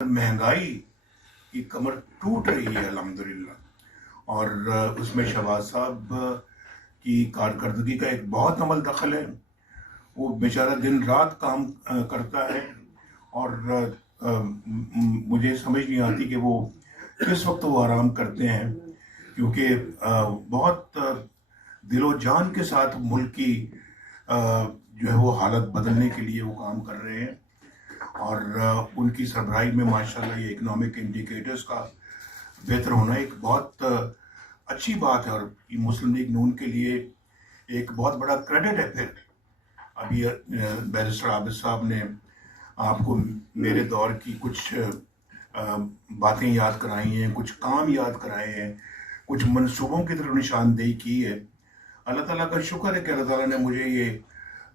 महंगाई की कमर टूट रही है अल्हम्दुलिल्लाह। और उसमें शहबाज साहब की कारकर्दगी का एक बहुत अमल दखल है। वो बेचारा दिन रात काम करता है और मुझे समझ नहीं आती कि वो किस वक्त वो आराम करते हैं, क्योंकि बहुत दिलो जान के साथ मुल्क की जो है वो हालत बदलने के लिए वो काम कर रहे हैं। और उनकी सरबराही में माशाल्लाह ये इकोनॉमिक इंडिकेटर्स का बेहतर होना एक बहुत अच्छी बात है, और ये मुस्लिम लीग नून के लिए एक बहुत बड़ा क्रेडिट है। फिर अभी बैरिस्टर आबिद साहब ने आपको मेरे दौर की कुछ बातें याद कराई हैं, कुछ काम याद कराए हैं, कुछ मंसूबों की तरफ निशानदेही की है। अल्लाह ताला का शुक्र है कि अल्लाह ताला ने मुझे ये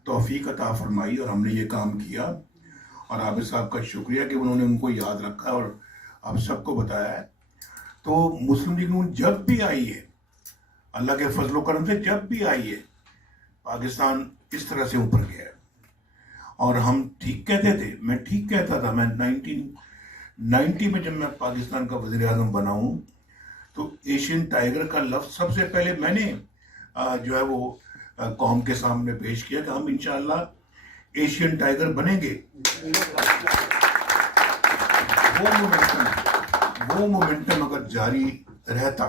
तौफीक अता फरमाई और हमने ये काम किया। और आबिद साहब का शुक्रिया कि उन्होंने उनको याद रखा और आप सबको बताया है। तो मुस्लिम लीग नून जब भी आई है, अल्लाह के फजलो करम से जब भी आई है, पाकिस्तान इस तरह से ऊपर गया है। और हम ठीक कहते थे, मैं ठीक कहता था। मैं 1990 में जब मैं पाकिस्तान का वज़ीर आज़म बना हूँ, तो एशियन टाइगर का लफ्ज़ सबसे पहले मैंने जो है वो कौम के सामने पेश किया कि हम इंशाअल्लाह एशियन टाइगर बनेंगे। वो मोमेंटम अगर जारी रहता,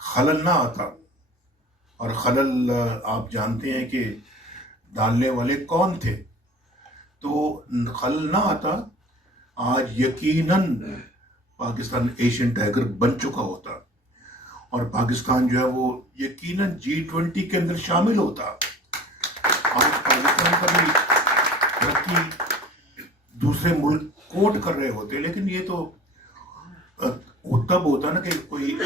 खलल ना आता, और खलल आप जानते हैं कि डालने वाले कौन थे, तो खलल ना आता, आज यकीनन पाकिस्तान एशियन टाइगर बन चुका होता और पाकिस्तान जो है वो यकीनन G20 के अंदर शामिल होता। और पाकिस्तान का भी तरक्की दूसरे मुल्क कोट कर रहे होते, लेकिन ये तो तब होता ना कि कोई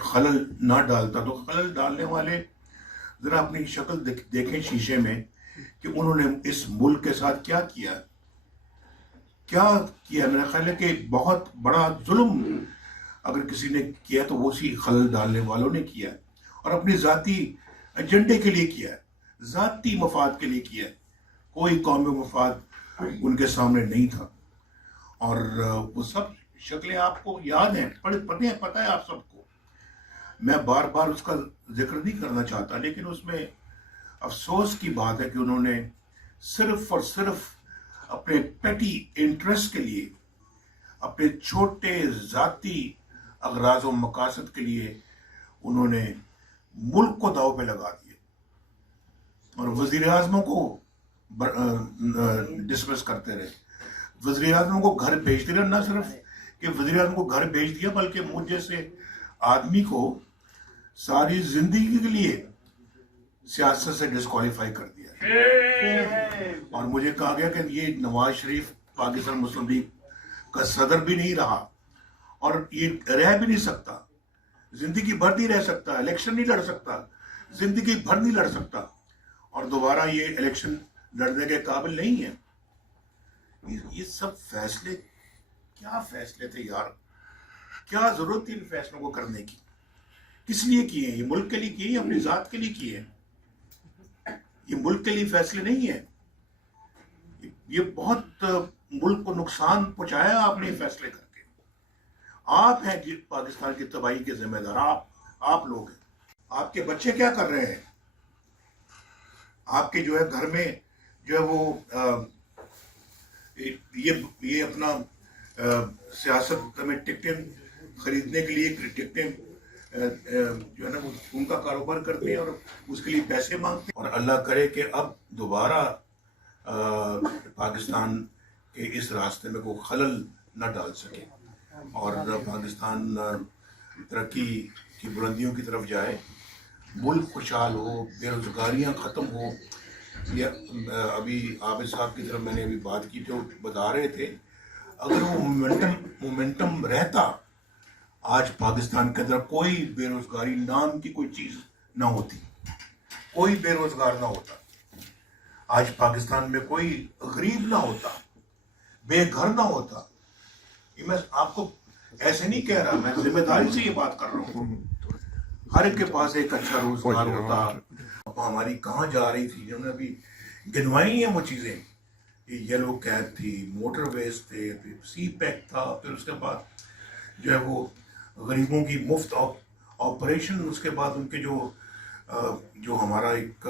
खलल ना डालता। तो खलल डालने वाले जरा अपनी शक्ल देखें शीशे में कि उन्होंने इस मुल्क के साथ क्या किया। मेरा ख्याल है कि बहुत बड़ा जुल्म अगर किसी ने किया तो वो उसी खलल डालने वालों ने किया, और अपनी जाती एजेंडे के लिए किया, जाती मफाद के लिए किया। कोई कौमी मफाद उनके सामने नहीं था। और वो सब शक्लें आपको याद हैं, पता है आप सबको। मैं बार बार उसका जिक्र नहीं करना चाहता, लेकिन उसमें अफसोस की बात है कि उन्होंने सिर्फ और सिर्फ अपने पेटी इंटरेस्ट के लिए, अपने छोटे जाती अगराज व मकासद के लिए उन्होंने मुल्क को दाव पे लगा दिया और वजीर आज़मों को डिसमिस करते रहे। वजीर आज़मों को घर भेजते रहे। ना सिर्फ कि वजीर आज़म को घर भेज दिया, बल्कि मुझ जैसे आदमी को सारी जिंदगी के लिए सियासत से डिस्क्वालीफाई कर दिया। और मुझे कहा गया कि ये नवाज शरीफ पाकिस्तान मुस्लिम लीग का सदर भी नहीं रहा और ये रह भी नहीं सकता, जिंदगी भर नहीं रह सकता, इलेक्शन नहीं लड़ सकता, जिंदगी भर नहीं लड़ सकता, और दोबारा ये इलेक्शन लड़ने के काबिल नहीं है। ये सब फैसले, क्या फैसले थे यार, क्या जरूरत थी इन फैसलों को करने की? किस लिए किए? ये मुल्क के लिए किए, अपनी जात के लिए किए। ये मुल्क के लिए फैसले नहीं है। ये बहुत मुल्क को नुकसान पहुंचाया आपने फैसले करके। आप हैं पाकिस्तान की तबाही के जिम्मेदार, आप लोग हैं। आपके बच्चे क्या कर रहे हैं? आपके जो है घर में जो है वो ये अपना सियासत में टिकटें खरीदने के लिए टिकटें जो है ना वो उनका कारोबार करते हैं और उसके लिए पैसे मांगते हैं। और अल्लाह करे कि अब दोबारा पाकिस्तान के इस रास्ते में कोई खलल न डाल सके और पाकिस्तान तरक्की की बुलंदियों की तरफ जाए, मुल्क खुशहाल हो, बेरोजगारियां ख़त्म हो। या अभी आबिद साहब की तरफ मैंने अभी बात की, जो बता रहे थे, अगर वो मोमेंटम रहता, आज पाकिस्तान के अंदर कोई बेरोजगारी नाम की कोई चीज़ ना होती, कोई बेरोजगार ना होता। आज पाकिस्तान में कोई गरीब ना होता, बेघर ना होता। ये मैं आपको ऐसे नहीं कह रहा, मैं जिम्मेदारी से ये बात कर रहा हूँ। हर एक के पास एक अच्छा रोजगार होता। अब हमारी कहाँ जा रही थी, जिन्होंने अभी गिनवाई हैं वो चीज़ें, येलो कैब थी, मोटरवेज थे, फिर सी पैक था, फिर उसके बाद जो है वो गरीबों की मुफ्त ऑपरेशन, उसके बाद उनके जो हमारा एक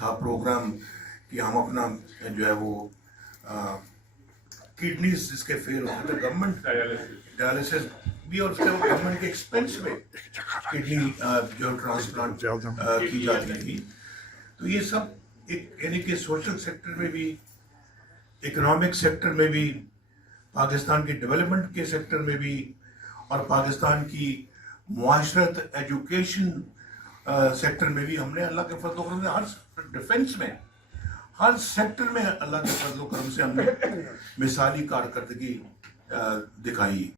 था प्रोग्राम कि हम अपना जो है वो किडनीज जिसके फेल होते थे गवर्नमेंट डायलिसिस भी, और उसके बाद गवर्नमेंट के एक्सपेंस में किडनी जो ट्रांसप्लांट की जाती थी। तो ये सब एक यानी कि सोशल सेक्टर में भी, इकोनॉमिक सेक्टर में भी, पाकिस्तान के डेवलपमेंट के सेक्टर में भी, और पाकिस्तान की मुआशरत एजुकेशन सेक्टर में भी हमने अल्लाह के फजल करम से हर डिफेंस में, हर सेक्टर में अल्लाह के फजल करम से हमने मिसाली कारकर्दगी दिखाई।